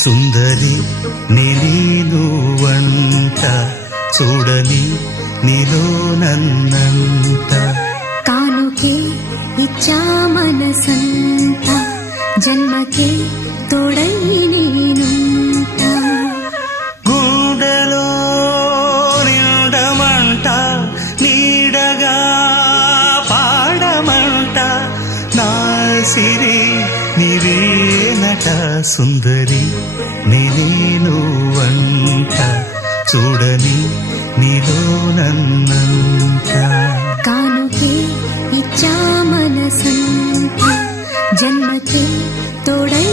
సుందరి నేను వంట చూడని నీలో నన్నంత కానుకే ఇచ్చా మనసంత జన్మకే తోడై నేనుంట గుండెలో నిండమంట నీడగా పాడమంట నా సిరి నీవేనట సుందరి నేను వంట చూడని నీలో నన్నంత కానుకే ఇచ్చా మనసంత జన్మకే తోడై